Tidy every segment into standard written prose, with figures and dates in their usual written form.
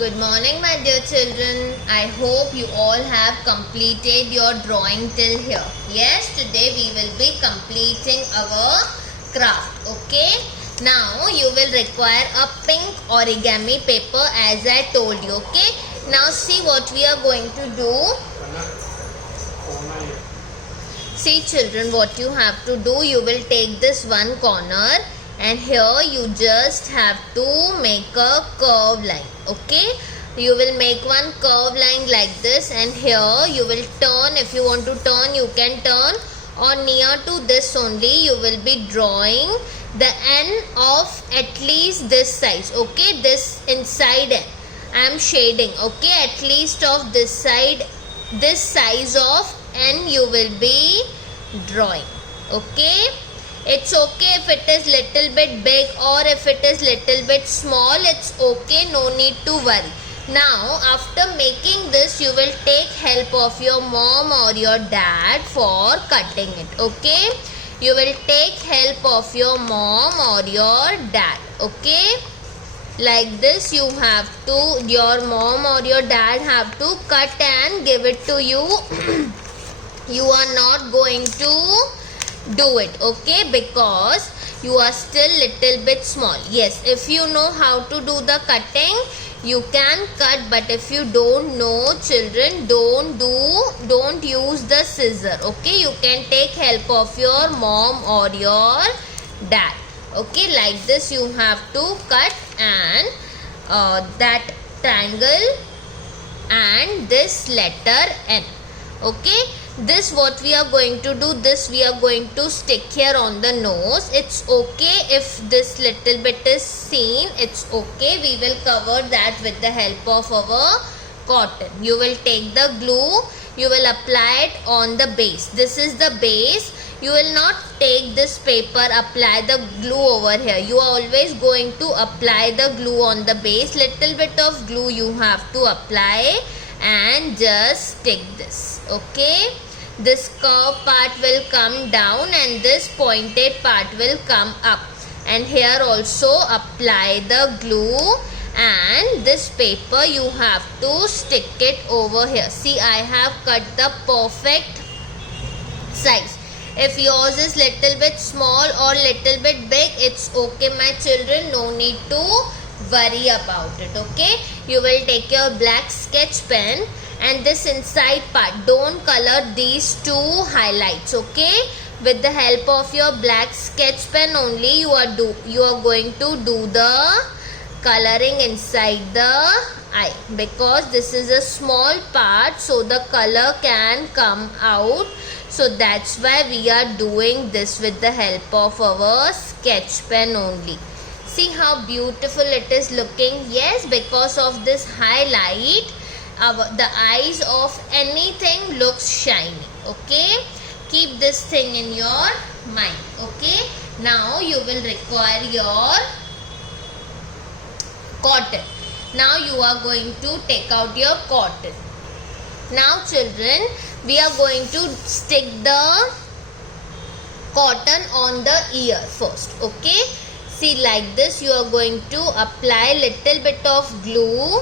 Good morning, my dear children. I hope you all have completed your drawing till here. Yes, today we will be completing our craft. Okay. Now you will require a pink origami paper as I told you. Okay. Now see what we are going to do. See children, what you have to do, you will take this one corner and here you just have to make a curve line. Okay, you will make one curve line like this and here you will turn. If you want to turn, you can turn, or near to this only you will be drawing the end of at least this size. Okay, this inside end I am shading. Okay, at least of this side, this size of end you will be drawing. Okay, it's okay if it is little bit big or if it is little bit small, it's okay, no need to worry. Now after making this, you will take help of your mom or your dad for cutting it. Okay, you will take help of your mom or your dad. Okay, like this you have to, your mom or your dad have to cut and give it to you. You are not going to do it, okay, because you are still little bit small. Yes, if you know how to do the cutting, you can cut, but if you don't know, children, don't use the scissor. Okay, you can take help of your mom or your dad. Okay, like this you have to cut and that triangle and this letter N. Okay, this what we are going to do, this we are going to stick here on the nose. It's okay if this little bit is seen, it's okay, we will cover that with the help of our cotton. You will take the glue, you will apply it on the base. This is the base. You will not take this paper, apply the glue over here. You are always going to apply the glue on the base. Little bit of glue you have to apply and just stick this. Okay, this curved part will come down and this pointed part will come up, and here also apply the glue and this paper you have to stick it over here. See, I have cut the perfect size. If yours is little bit small or little bit big, it's okay, my children, no need to worry about it. Okay, you will take your black sketch pen and this inside part, don't color these two highlights. Okay, with the help of your black sketch pen only you are going to do the coloring inside the eye, because this is a small part so the color can come out. So that's why we are doing this with the help of our sketch pen only. See how beautiful it is looking. Yes, because of this highlight, the eyes of anything looks shiny. Okay, keep this thing in your mind. Okay, now you will require your cotton. Now you are going to take out your cotton. Now children, we are going to stick the cotton on the ear first. Okay, see, like this you are going to apply little bit of glue.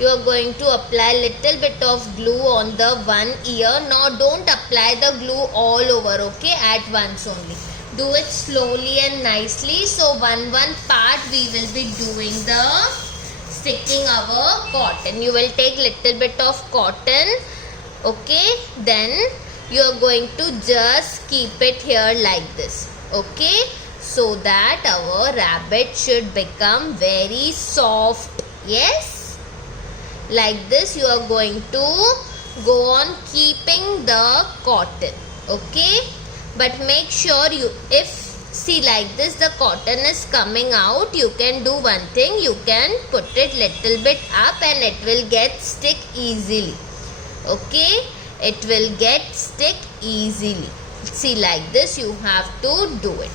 You are going to apply little bit of glue on the one ear. Now don't apply the glue all over, okay, at once only. Do it slowly and nicely. So one part we will be doing the sticking our cotton. You will take little bit of cotton. Okay, then you are going to just keep it here like this. Okay, so that our rabbit should become very soft. Yes, like this you are going to go on keeping the cotton. Okay, but make sure you, if see like this the cotton is coming out, you can do one thing, you can put it little bit up and it will get stick easily. Okay, it will get stick easily. See, like this you have to do it.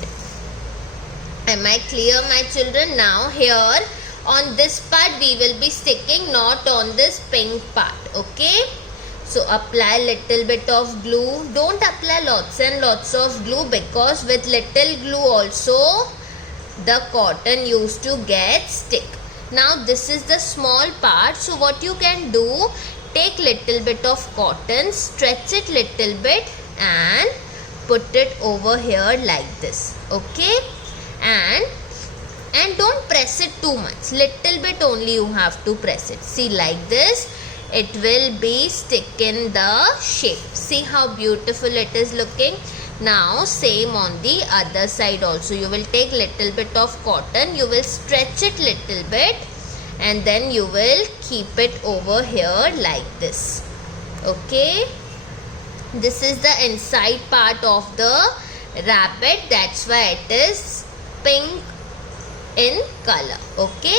Am I clear, my children? Now here on this part we will be sticking, not on this pink part. Okay, so apply little bit of glue. Don't apply lots and lots of glue, because with little glue also the cotton used to get stick. Now this is the small part. So what you can do, take little bit of cotton, stretch it little bit and put it over here like this. Okay, and don't press it too much, little bit only you have to press it. See, like this it will be stick in the shape. See how beautiful it is looking. Now same on the other side also. You will take little bit of cotton, you will stretch it little bit and then you will keep it over here like this. Okay, this is the inside part of the rabbit, that's why it is pink in color. Okay,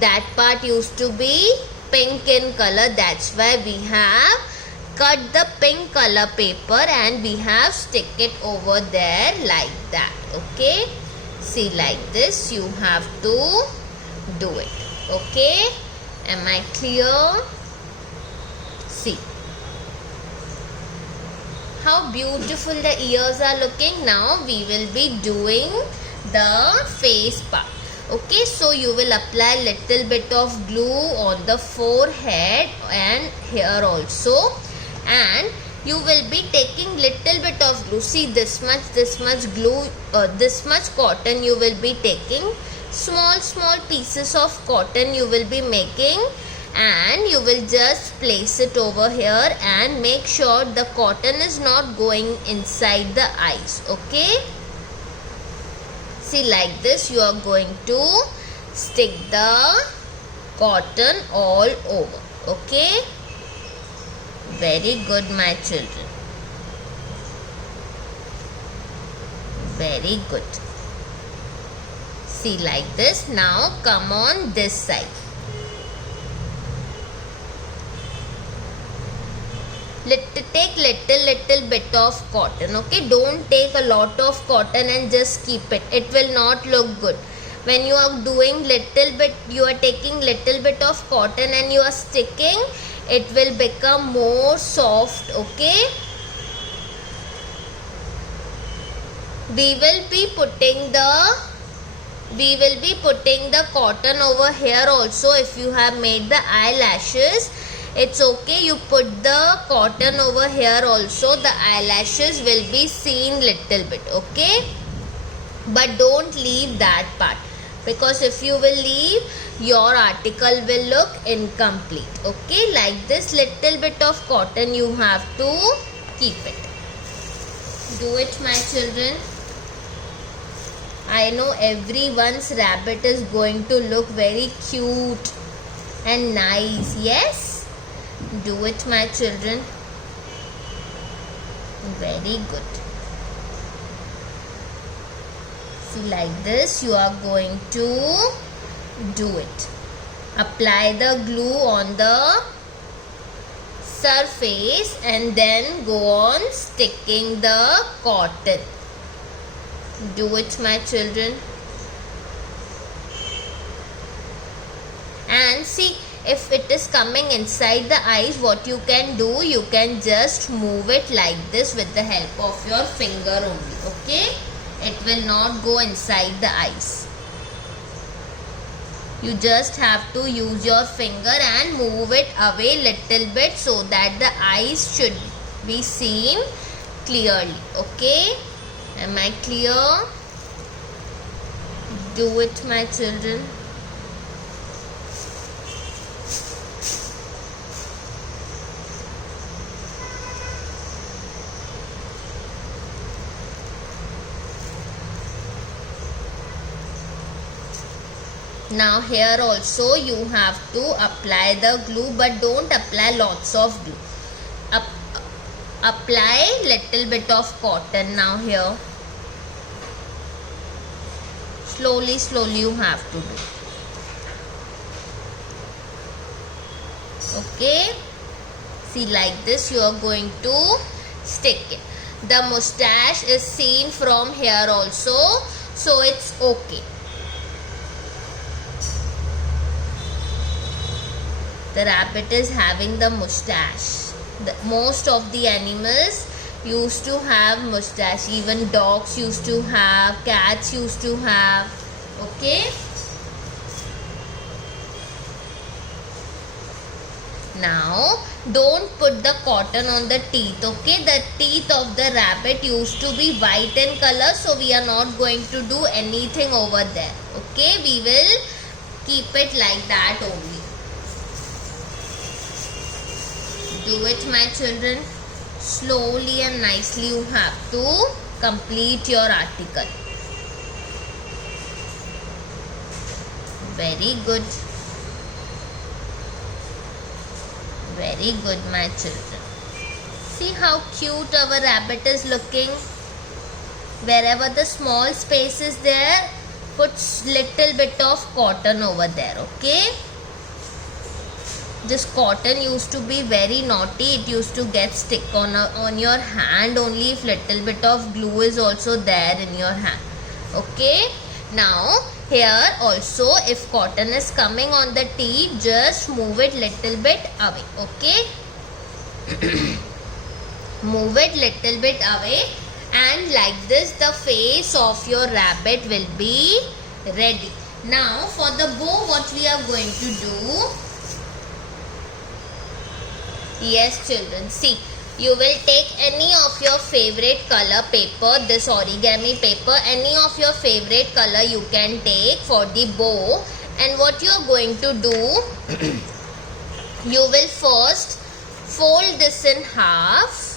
that part used to be pink in color, that's why we have cut the pink color paper and we have stick it over there like that. Okay, see, like this you have to do it. Okay, am I clear? See how beautiful the ears are looking. Now we will be doing the face part. Okay, so you will apply little bit of glue on the forehead and here also, and you will be taking little bit of glue. See, this much glue, this much cotton you will be taking. Small pieces of cotton you will be making and you will just place it over here and make sure the cotton is not going inside the eyes. Okay, see, like this you are going to stick the cotton all over. Okay, very good, my children, very good. See, like this. Now come on this side. Take little bit of cotton. Okay, don't take a lot of cotton and just keep it, it will not look good. When you are doing little bit, you are taking little bit of cotton and you are sticking, it will become more soft. Okay, we will be putting the cotton over here also. If you have made the eyelashes, it's okay, you put the cotton over here also, the eyelashes will be seen little bit. Okay, but don't leave that part, because if you will leave, your article will look incomplete. Okay, like this little bit of cotton you have to keep it. Do it, my children. I know everyone's rabbit is going to look very cute and nice. Yes, do it, my children. Very good. See, like this you are going to do it. Apply the glue on the surface and then go on sticking the cotton. Do it, my children. And see, if it is coming inside the eyes, what you can do, you can just move it like this with the help of your finger only. Okay, it will not go inside the eyes. You just have to use your finger and move it away little bit so that the eyes should be seen clearly. Okay, am I clear? Do it, my children. Now here also you have to apply the glue, but don't apply lots of glue. Apply little bit of cotton. Now here slowly you have to do. Okay, see, like this you are going to stick it. The mustache is seen from here also, so it's okay. The rabbit is having the mustache. Most of the animals used to have mustache. Even dogs used to have, cats used to have. Okay. Now don't put the cotton on the teeth. Okay, the teeth of the rabbit used to be white in color, so we are not going to do anything over there. Okay, we will keep it like that only. Do it, my children. Slowly and nicely you have to complete your article. Very good. Very good, my children. See how cute our rabbit is looking. Wherever the small space is there, put little bit of cotton over there. Okay. This cotton used to be very naughty. It used to get stick on your hand only if little bit of glue is also there in your hand. Okay. Now here also, if cotton is coming on the teeth, just move it little bit away. Okay. Move it little bit away, and like this the face of your rabbit will be ready. Now for the bow, what we are going to do? Yes, children, see, you will take any of your favorite color paper, this origami paper, any of your favorite color you can take for the bow. And what you are going to do, you will first fold this in half.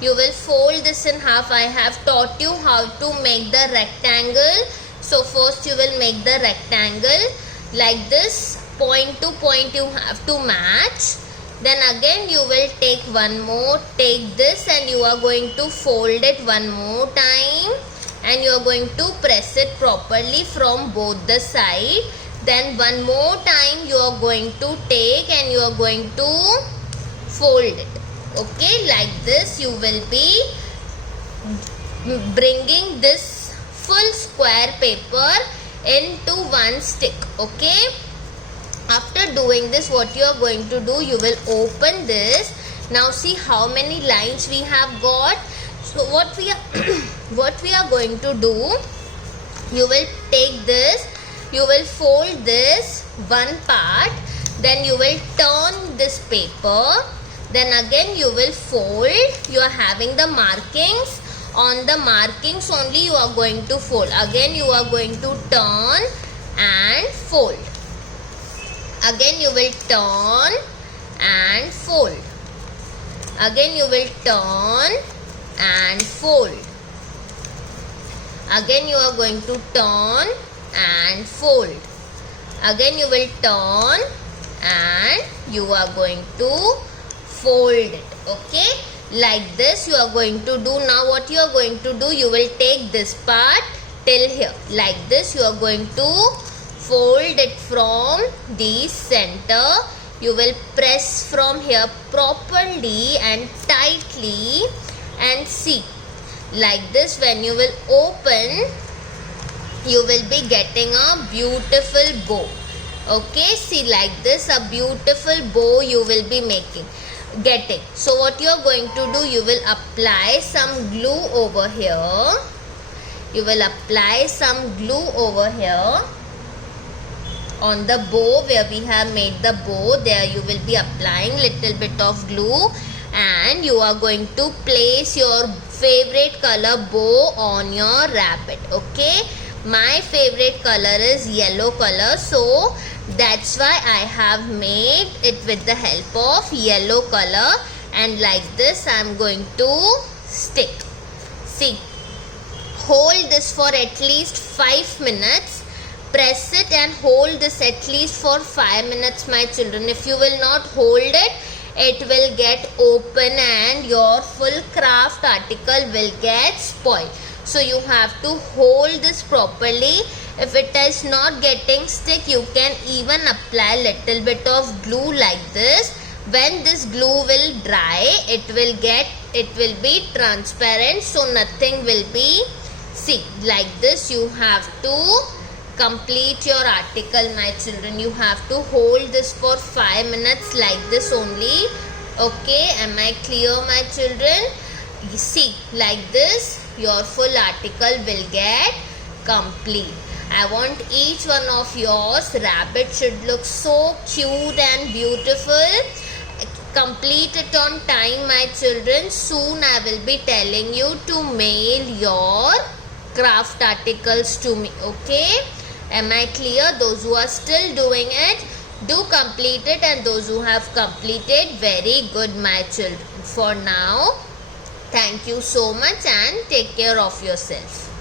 You will fold this in half. I have taught you how to make the rectangle. So first you will make the rectangle like this, point to point you have to match. Then again you will take one more, take this, and you are going to fold it one more time, and you are going to press it properly from both the side. Then one more time you are going to take and you are going to fold it. Okay, like this you will be bringing this full square paper into one stick. Okay. After doing this, what you are going to do, you will open this. Now see how many lines we have got. So what we are going to do, you will take this, you will fold this one part, then you will turn this paper, then again you will fold. You are having the markings. On the markings only you are going to fold. Again you are going to turn and fold. Again you will turn and fold. Again you will turn and fold. Again you are going to turn and fold. Again you will turn and you are going to fold it. Okay, like this you are going to do. Now what you are going to do, you will take this part till here. Like this you are going to fold it from the center. You will press from here properly and tightly, and see, like this when you will open, you will be getting a beautiful bow. Okay, see, like this a beautiful bow you will be getting. So what you are going to do, you will apply some glue over here. You will apply some glue over here on the bow where we have made the bow. There you will be applying little bit of glue, and you are going to place your favorite color bow on your rabbit. Okay, my favorite color is yellow color, so that's why I have made it with the help of yellow color, and like this I am going to stick. See, hold this for at least 5 minutes. Press it and hold this at least for 5 minutes, my children. If you will not hold it, it will get open and your full craft article will get spoiled. So you have to hold this properly. If it is not getting stick, you can even apply little bit of glue like this. When this glue will dry, it will be transparent, so nothing will be. See, like this you have to complete your article, my children. You have to hold this for 5 minutes like this only. Okay, am I clear, my children? See, like this your full article will get complete. I want each one of yours rabbit should look so cute and beautiful. Complete it on time, my children. Soon I will be telling you to mail your craft articles to me. Okay? Am I clear? Those who are still doing it, do complete it, and those who have completed, very good, my children. For now, thank you so much and take care of yourself.